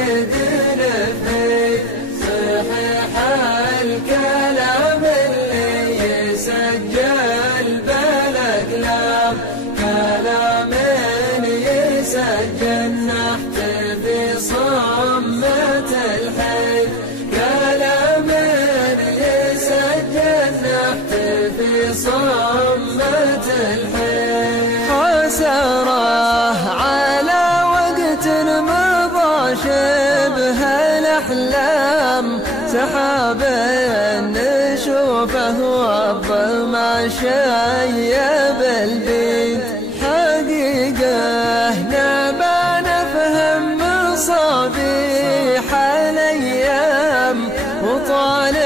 عبيد الفيد. صحيح الكلام اللي يسجل بالأقلام، كلام يسجل نحتفي صمة الحيد، كلام يسجل نحتفي صمة الحيد. حسره على وقت مضى شبه الأحلام، سحاب نشوفه والظلمة شيب البيت. حقيقة نبى نفهم مصابيح الأيام، وطال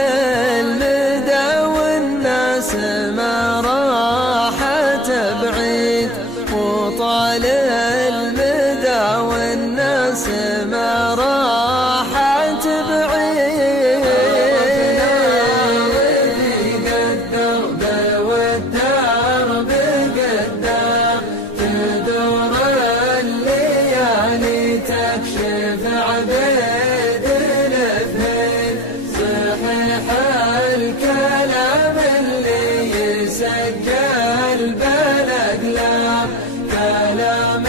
المدى والناس ما راحت بعيد، وطال المدى والناس ما راحت بعيد. والدرب قدام تدور الليالي تكشف عبيد الفيد. صحيح الكلام اللي يسجل بالأقلام، كلام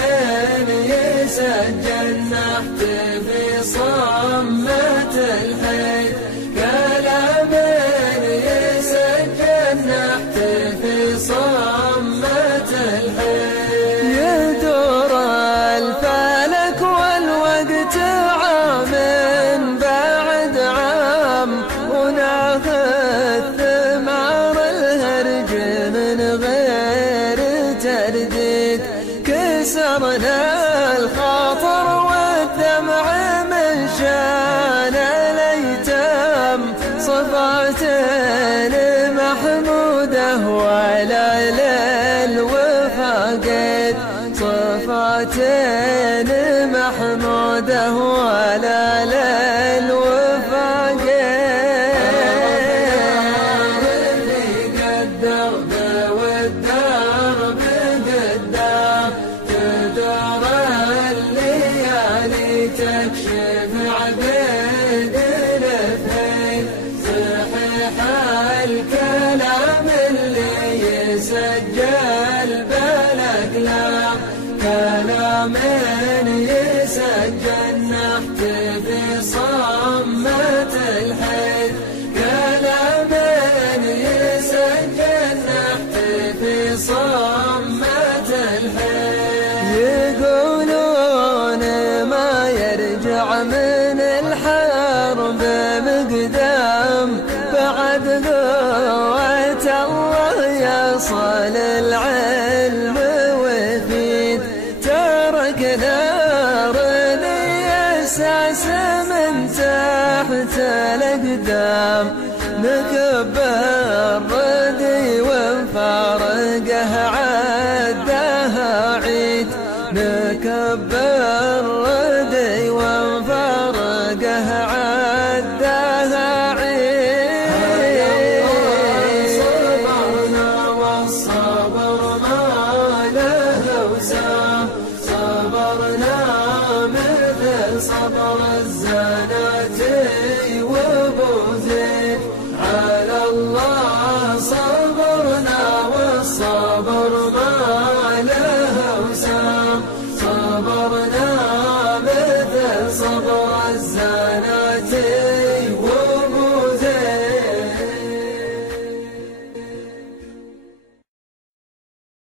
يسجل نحتفي صمة الحيد، كلام يسجل نحتفي صمة الحيد. يدور الفلك والوقت عام بعد عام، وناخذ ثمار الهرج من غير ترديد. كسرنا الخاطر والدمع من شان الأيتام، صفاتين محمودة ولا للوفا قيد، صفاتين محمودة ولا للوفا قيد. الدرب والدرب قدام تدور الليالي تكشف عبيد الفيد. صحيح الكلام اللي يسجل بالأقلام، كلام يسجل نحتفي صمة الحيد، كلام يسجل نحتفي صمة الحيد. يقولون ما يرجع من الحرب مقدام، بعد قوة الله يصل العلم ويفيد. تركنا رني أساس من تحت الأقدام، نكبر ردي ونفارقه عدها عيد، نكبر ردي ونفارقه عدها عيد. صبرنا والصبر ما له وسام، صبرنا مثل صبر الزناتي